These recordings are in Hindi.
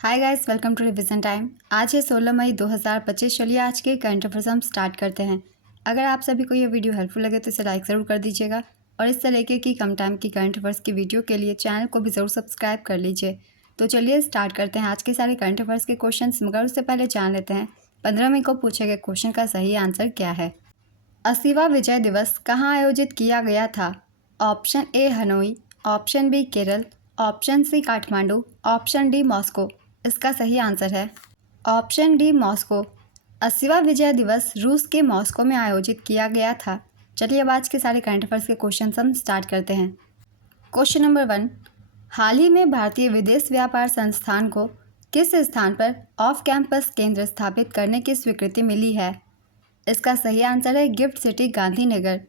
Hi guys, welcome to revision time. आज है 16 मई 2025। चलिए आज के करंट अफेयर्स हम स्टार्ट करते हैं। अगर आप सभी को ये वीडियो हेल्पफुल लगे तो इसे लाइक ज़रूर कर दीजिएगा और इस तरीके की कम टाइम की करंट अफेयर्स की वीडियो के लिए चैनल को भी ज़रूर सब्सक्राइब कर लीजिए। तो चलिए स्टार्ट करते हैं आज के सारे करंट अफेयर्स के क्वेश्चन, मगर उससे पहले जान लेते हैं 15 मई को पूछे गए क्वेश्चन का सही आंसर क्या है। 80वां विजय दिवस कहाँ आयोजित किया गया था? Option A Hanoi, option B Kerala, option C Kathmandu, option D Moscow. इसका सही आंसर है ऑप्शन डी मॉस्को। 80वां विजय दिवस रूस के मॉस्को में आयोजित किया गया था। चलिए अब आज के सारे करंट अफेयर्स के क्वेश्चन हम स्टार्ट करते हैं। क्वेश्चन नंबर 1, हाल ही में भारतीय विदेश व्यापार संस्थान को किस स्थान पर ऑफ कैंपस केंद्र स्थापित करने की स्वीकृति मिली है? इसका सही आंसर है गिफ्ट सिटी गांधीनगर।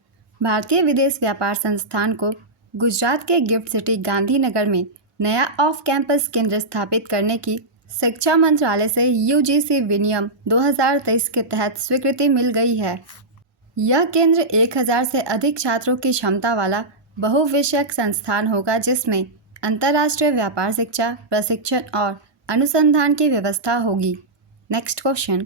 भारतीय विदेश व्यापार संस्थान को गुजरात के गिफ्ट सिटी गांधीनगर में नया ऑफ कैंपस केंद्र स्थापित करने की शिक्षा मंत्रालय से यूजीसी विनियम 2023 के तहत स्वीकृति मिल गई है। यह केंद्र 1000 से अधिक छात्रों की क्षमता वाला बहुविषयक संस्थान होगा, जिसमें अंतर्राष्ट्रीय व्यापार शिक्षा, प्रशिक्षण और अनुसंधान की व्यवस्था होगी। नेक्स्ट क्वेश्चन,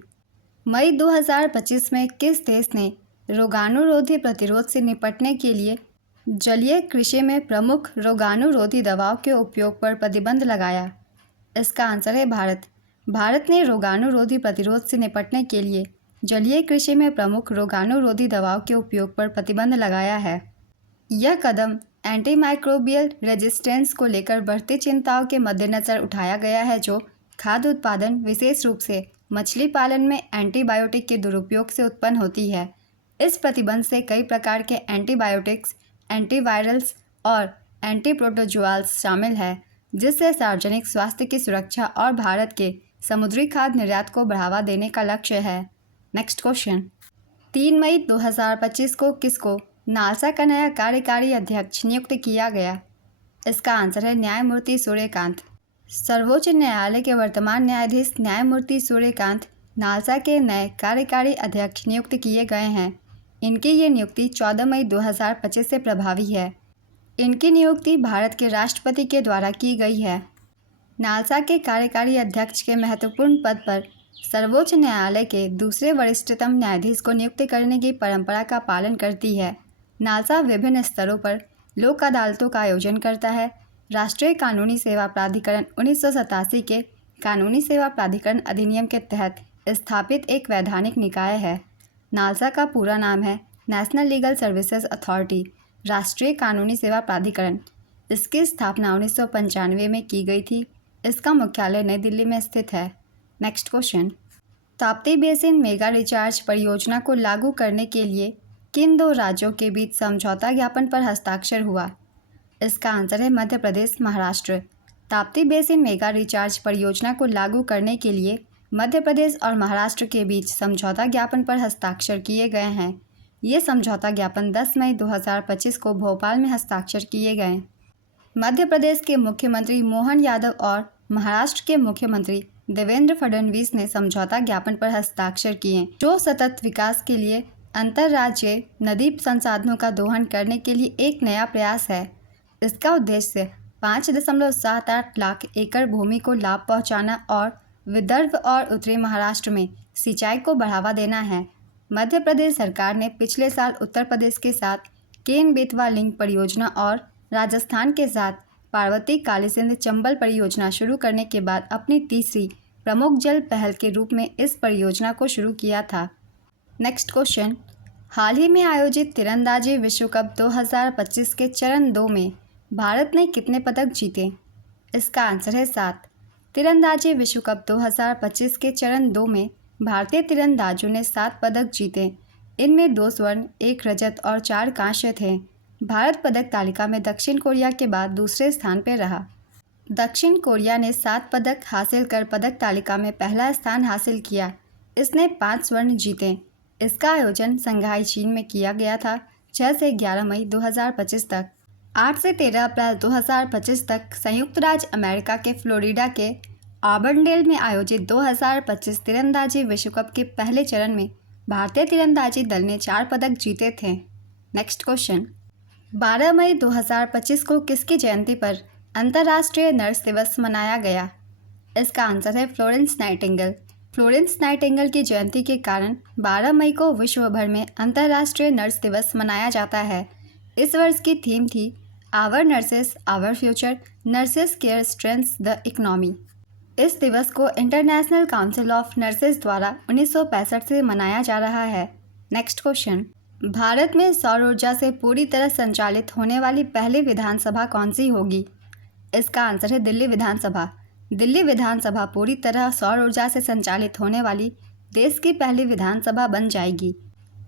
मई 2025 में किस देश ने रोगाणुरोधी प्रतिरोध से निपटने के लिए जलीय कृषि में प्रमुख रोगाणुरोधी दवाओं के उपयोग पर प्रतिबंध लगाया? इसका आंसर है भारत। भारत ने रोगाणुरोधी प्रतिरोध से निपटने के लिए जलीय कृषि में प्रमुख रोगाणुरोधी दवाओं के उपयोग पर प्रतिबंध लगाया है। यह कदम एंटीमाइक्रोबियल रेजिस्टेंस को लेकर बढ़ती चिंताओं के मद्देनज़र उठाया गया है, जो खाद्य उत्पादन, विशेष रूप से मछली पालन में एंटीबायोटिक के दुरुपयोग से उत्पन्न होती है। इस प्रतिबंध से कई प्रकार के एंटीबायोटिक्स, एंटीवायरल्स और एंटीप्रोटोजुआल्स शामिल हैं, जिससे सार्वजनिक स्वास्थ्य की सुरक्षा और भारत के समुद्री खाद्य निर्यात को बढ़ावा देने का लक्ष्य है। नेक्स्ट क्वेश्चन, 3 मई 2025 को किसको नालसा का नया कार्यकारी अध्यक्ष नियुक्त किया गया? इसका आंसर है न्यायमूर्ति सूर्यकांत। सर्वोच्च न्यायालय के वर्तमान न्यायाधीश न्यायमूर्ति सूर्यकांत नालसा के नए कार्यकारी अध्यक्ष नियुक्त किए गए हैं। इनकी ये नियुक्ति 14 मई 2025 से प्रभावी है। इनकी नियुक्ति भारत के राष्ट्रपति के द्वारा की गई है। नालसा के कार्यकारी अध्यक्ष के महत्वपूर्ण पद पर सर्वोच्च न्यायालय के दूसरे वरिष्ठतम न्यायाधीश को नियुक्त करने की परंपरा का पालन करती है। नालसा विभिन्न स्तरों पर लोक अदालतों का आयोजन करता है। राष्ट्रीय कानूनी सेवा प्राधिकरण 1987 के कानूनी सेवा प्राधिकरण अधिनियम के तहत स्थापित एक वैधानिक निकाय है। नालसा का पूरा नाम है नेशनल लीगल सर्विसेज अथॉरिटी, राष्ट्रीय कानूनी सेवा प्राधिकरण। इसकी स्थापना 1995 में की गई थी। इसका मुख्यालय नई दिल्ली में स्थित है। Next question, Tapti basin mega recharge परियोजना को लागू करने के लिए किन दो राज्यों के बीच समझौता ज्ञापन पर हस्ताक्षर हुआ? इसका आंसर है Madhya Pradesh, Maharashtra. Tapti basin mega recharge परियोजना को लागू करने के लिए मध्य प्रदेश और महाराष्ट्र के बीच समझौता ज्ञापन पर हस्ताक्षर किए गए हैं। ये समझौता ज्ञापन 10 मई 2025 को भोपाल में हस्ताक्षर किए गए। मध्य प्रदेश के मुख्यमंत्री मोहन यादव और महाराष्ट्र के मुख्यमंत्री देवेंद्र फडणवीस ने समझौता ज्ञापन पर हस्ताक्षर किए, जो सतत विकास के लिए अंतर्राज्यीय नदी संसाधनों का दोहन करने के लिए एक नया प्रयास है। इसका उद्देश्य 5.78 लाख एकड़ भूमि को लाभ पहुंचाना और विदर्भ और उत्तरी महाराष्ट्र में सिंचाई को बढ़ावा देना है। मध्य प्रदेश सरकार ने पिछले साल उत्तर प्रदेश के साथ केन बेतवा लिंक परियोजना और राजस्थान के साथ पार्वती कालीसिंध चंबल परियोजना शुरू करने के बाद अपनी तीसरी प्रमुख जल पहल के रूप में इस परियोजना को शुरू किया था। नेक्स्ट क्वेश्चन, हाल ही में आयोजित तीरंदाजी विश्व कप 2025 के चरण 2 में भारत ने कितने पदक जीते? इसका आंसर है 7। तीरंदाजी विश्व कप 2025 के चरण 2 में भारतीय तीरंदाजों ने 7 पदक जीते। इनमें 2 स्वर्ण, 1 रजत और 4 कांस्य थे। भारत पदक तालिका में दक्षिण कोरिया के बाद दूसरे स्थान पर रहा। दक्षिण कोरिया ने 7 पदक हासिल कर पदक तालिका में पहला स्थान हासिल किया। इसने 5 स्वर्ण जीते। इसका आयोजन शंघाई, चीन में किया गया था 6 से 11 मई 2025 तक। 8 से 13 अप्रैल 2025 तक संयुक्त राज्य अमेरिका के फ्लोरिडा के ऑबर्नडेल में आयोजित 2025 तीरंदाजी विश्व कप के पहले चरण में भारतीय तीरंदाजी दल ने 4 पदक जीते थे। नेक्स्ट क्वेश्चन, 12 मई 2025 को किसकी जयंती पर अंतर्राष्ट्रीय नर्स दिवस मनाया गया? इसका आंसर है फ्लोरेंस नाइटिंगेल। फ्लोरेंस नाइटिंगेल की जयंती के कारण 12 मई को विश्व भर में अंतर्राष्ट्रीय नर्स दिवस मनाया जाता है। इस वर्ष की थीम थी our nurses our future, nurses care strengths the economy. इस दिवस को इंटरनेशनल काउंसिल ऑफ नर्सेज द्वारा 1965 से मनाया जा रहा है। नेक्स्ट क्वेश्चन, भारत में सौर ऊर्जा से पूरी तरह संचालित होने वाली पहली विधानसभा कौन सी होगी? इसका आंसर है दिल्ली विधानसभा। दिल्ली विधानसभा पूरी तरह सौर ऊर्जा से संचालित होने वाली देश की पहली विधानसभा बन जाएगी।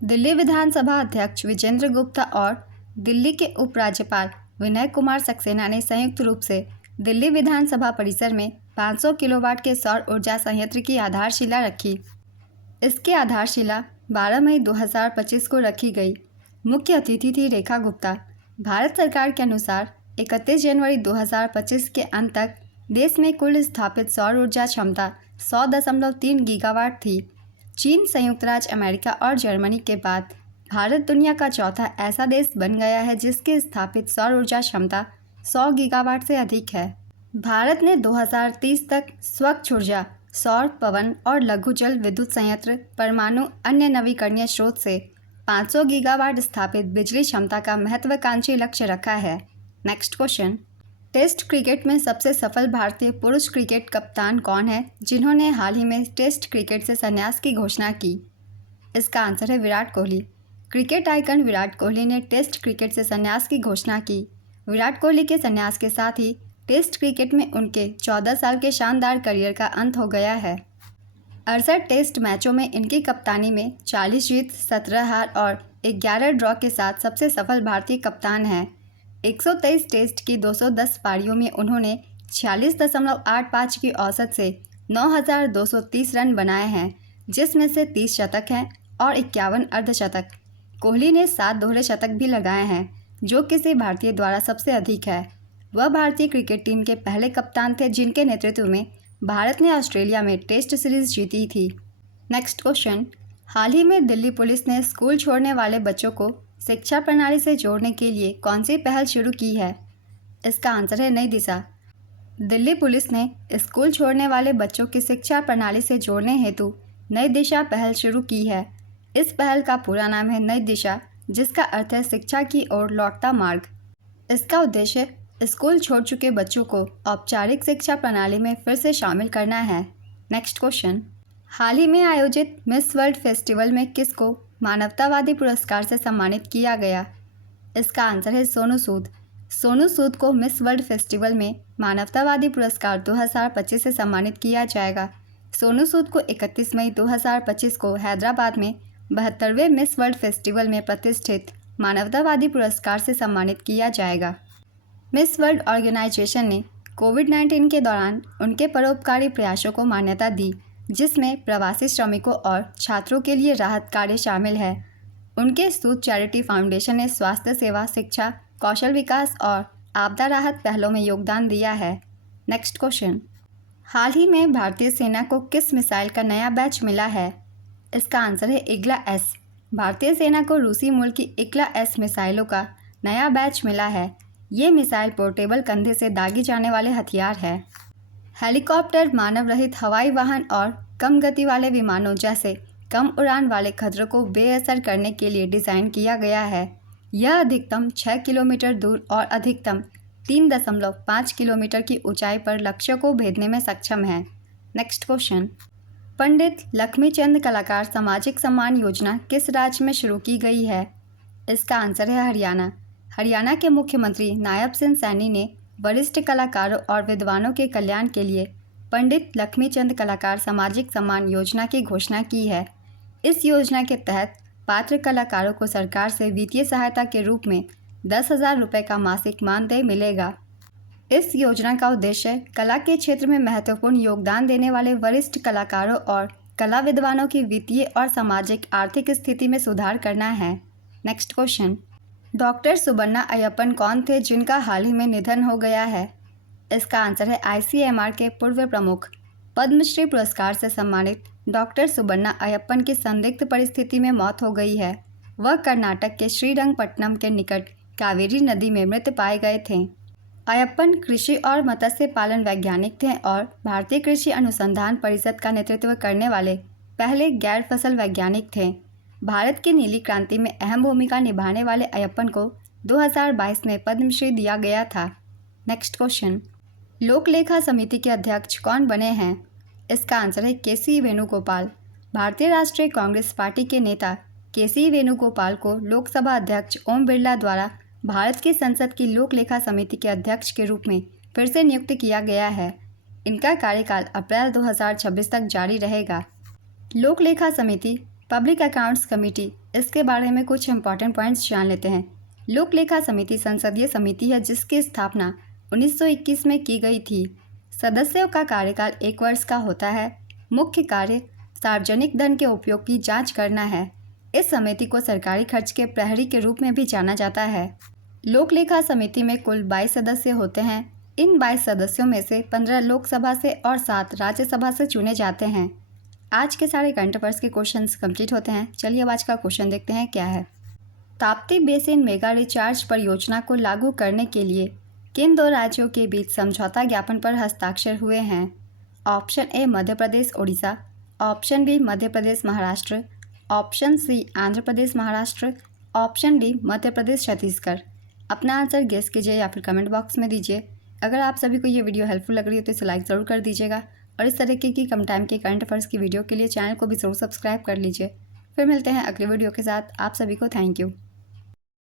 दिल्ली विधानसभा अध्यक्ष विजेंद्र गुप्ता और दिल्ली के उपराज्यपाल विनय कुमार सक्सेना ने संयुक्त रूप से दिल्ली विधानसभा परिसर में 500 किलोवाट के सौर ऊर्जा संयंत्र की आधारशिला रखी। इसकी आधारशिला 12 मई 2025 को रखी गई। मुख्य अतिथि थी रेखा गुप्ता। भारत सरकार के अनुसार 31 जनवरी 2025 के अंत तक देश में कुल स्थापित सौर ऊर्जा क्षमता 100.3 गीगावाट थी। चीन, संयुक्त राज्य अमेरिका और जर्मनी के बाद भारत दुनिया का चौथा ऐसा देश बन गया है जिसकी स्थापित सौर ऊर्जा क्षमता 100 गीगावाट से अधिक है। भारत ने 2030 तक स्वच्छ ऊर्जा, सौर, पवन और लघु जल विद्युत संयंत्र, परमाणु, अन्य नवीकरणीय स्रोत से 500 गीगावाट स्थापित बिजली क्षमता का महत्वाकांक्षी लक्ष्य रखा है। नेक्स्ट क्वेश्चन, टेस्ट क्रिकेट में सबसे सफल भारतीय पुरुष क्रिकेट कप्तान कौन है जिन्होंने हाल ही में टेस्ट क्रिकेट से संन्यास की घोषणा की? इसका आंसर है विराट कोहली। क्रिकेट आइकन विराट कोहली ने टेस्ट क्रिकेट से संन्यास की घोषणा की। विराट कोहली के संन्यास के साथ ही टेस्ट क्रिकेट में उनके 14 साल के शानदार करियर का अंत हो गया है। 68 टेस्ट मैचों में इनकी कप्तानी में 40 जीत, 17 हार और 11 ड्रॉ के साथ सबसे सफल भारतीय कप्तान हैं। 123 टेस्ट की 210 पारियों में उन्होंने 46.85 की औसत से 9,230 रन बनाए हैं, जिसमें से 30 शतक हैं और 51 अर्धशतक। कोहली ने 7 दोहरे शतक भी लगाए हैं, जो किसी भारतीय द्वारा सबसे अधिक है। वह भारतीय क्रिकेट टीम के पहले कप्तान थे जिनके नेतृत्व में भारत ने ऑस्ट्रेलिया में टेस्ट सीरीज जीती थी। नेक्स्ट क्वेश्चन, हाल ही में दिल्ली पुलिस ने स्कूल छोड़ने वाले बच्चों को शिक्षा प्रणाली से जोड़ने के लिए कौन सी पहल शुरू की है? इसका आंसर है नई दिशा। दिल्ली पुलिस ने स्कूल छोड़ने वाले बच्चों की शिक्षा प्रणाली से जोड़ने हेतु नई दिशा पहल शुरू की है। इस पहल का पूरा नाम है नई दिशा, जिसका अर्थ है शिक्षा की ओर लौटता मार्ग। इसका उद्देश्य स्कूल छोड़ चुके बच्चों को औपचारिक शिक्षा प्रणाली में फिर से शामिल करना है। नेक्स्ट क्वेश्चन, हाल ही में आयोजित मिस वर्ल्ड फेस्टिवल में किसको मानवतावादी पुरस्कार से सम्मानित किया गया? इसका आंसर है सोनू सूद। सोनू सूद को मिस वर्ल्ड फेस्टिवल में मानवतावादी पुरस्कार 2025 से सम्मानित किया जाएगा। सोनू सूद को 31 मई 2025 को हैदराबाद में 72वें मिस वर्ल्ड फेस्टिवल में प्रतिष्ठित मानवतावादी पुरस्कार से सम्मानित किया जाएगा। मिस वर्ल्ड ऑर्गेनाइजेशन ने कोविड-19 के दौरान उनके परोपकारी प्रयासों को मान्यता दी, जिसमें प्रवासी श्रमिकों और छात्रों के लिए राहत कार्य शामिल है। उनके सूद चैरिटी फाउंडेशन ने स्वास्थ्य सेवा, शिक्षा, कौशल विकास और आपदा राहत पहलों में योगदान दिया है। नेक्स्ट क्वेश्चन, हाल ही में भारतीय सेना को किस मिसाइल का नया बैच मिला है? इसका आंसर है इग्ला एस। भारतीय सेना को रूसी मूल की इग्ला एस मिसाइलों का नया बैच मिला है। ये मिसाइल पोर्टेबल, कंधे से दागी जाने वाले हथियार है। हेलीकॉप्टर, मानव रहित हवाई वाहन और कम गति वाले विमानों जैसे कम उड़ान वाले खतरों को बेअसर करने के लिए डिज़ाइन किया गया है। यह अधिकतम 6 किलोमीटर दूर और अधिकतम 3.5 किलोमीटर की ऊंचाई पर लक्ष्य को भेदने में सक्षम है। नेक्स्ट क्वेश्चन, पंडित लक्ष्मीचंद कलाकार सामाजिक सम्मान योजना किस राज्य में शुरू की गई है? इसका आंसर है हरियाणा। हरियाणा के मुख्यमंत्री नायब सिंह सैनी ने वरिष्ठ कलाकारों और विद्वानों के कल्याण के लिए पंडित लक्ष्मीचंद कलाकार सामाजिक सम्मान योजना की घोषणा की है। इस योजना के तहत पात्र कलाकारों को सरकार से वित्तीय सहायता के रूप में 10,000 रुपये का मासिक मानदेय मिलेगा। इस योजना का उद्देश्य कला के क्षेत्र में महत्वपूर्ण योगदान देने वाले वरिष्ठ कलाकारों और कला विद्वानों की वित्तीय और सामाजिक आर्थिक स्थिति में सुधार करना है। Next question, doctor Subbanna Ayyappan कौन थे जिनका हाल ही में निधन हो गया है? इसका आंसर है ICMR के पूर्व प्रमुख। पद्मश्री पुरस्कार से सम्मानित डॉक्टर सुबन्ना अयप्पन की संदिग्ध परिस्थिति में मौत हो गई है। वह कर्नाटक के श्रीरंगपट्टनम के निकट कावेरी नदी में मृत पाए गए थे। अयप्पन कृषि और मत्स्य पालन वैज्ञानिक थे और भारतीय कृषि अनुसंधान परिषद का नेतृत्व करने वाले पहले गैर फसल वैज्ञानिक थे। भारत की नीली क्रांति में अहम भूमिका निभाने वाले अयप्पन को 2022 में पद्मश्री दिया गया था। नेक्स्ट क्वेश्चन, लोक लेखा समिति के अध्यक्ष कौन बने हैं? इसका आंसर है के.सी. वेणुगोपाल। भारतीय राष्ट्रीय कांग्रेस पार्टी के नेता के.सी. वेणुगोपाल को लोकसभा अध्यक्ष ओम बिरला द्वारा भारत की संसद की लोक लेखा समिति के अध्यक्ष के रूप में फिर से नियुक्त किया गया है। इनका कार्यकाल अप्रैल 2026 तक जारी रहेगा। लोक लेखा समिति, पब्लिक अकाउंट्स कमेटी, इसके बारे में कुछ इंपॉर्टेंट पॉइंट्स जान लेते हैं। लोक लेखा समिति संसदीय समिति है जिसकी स्थापना 1921 में की गई थी। सदस्यों का कार्यकाल 1 वर्ष का होता है। मुख्य कार्य सार्वजनिक धन के उपयोग की जांच करना है। इस समिति को सरकारी खर्च के प्रहरी के रूप में भी जाना जाता है। लोक लेखा समिति में कुल 22 सदस्य होते हैं। इन 22 सदस्यों में से 15 लोकसभा से और 7 राज्यसभा से चुने जाते हैं। आज के सारे करंट अफेयर्स के क्वेश्चंस कंप्लीट होते हैं। चलिए अब आज का क्वेश्चन देखते हैं क्या है। ताप्ती बेसिन मेगा रिचार्ज परियोजना को लागू करने के लिए किन 2 राज्यों के बीच समझौता ज्ञापन पर हस्ताक्षर हुए हैं? Option A Madhya Pradesh Odisha, option B Madhya Pradesh Maharashtra, option C Andhra Pradesh Maharashtra, option D Madhya Pradesh Chhattisgarh. अपना आंसर गेस कीजिए या फिर कमेंट बॉक्स में दीजिए। अगर आप सभी को ये वीडियो हेल्पफुल लग रही है तो इसे लाइक ज़रूर कर दीजिएगा और इस तरीके की कम टाइम के करंट अफेयर्स की वीडियो के लिए चैनल को भी ज़रूर सब्सक्राइब कर लीजिए। फिर मिलते हैं अगले वीडियो के साथ। आप सभी को थैंक यू।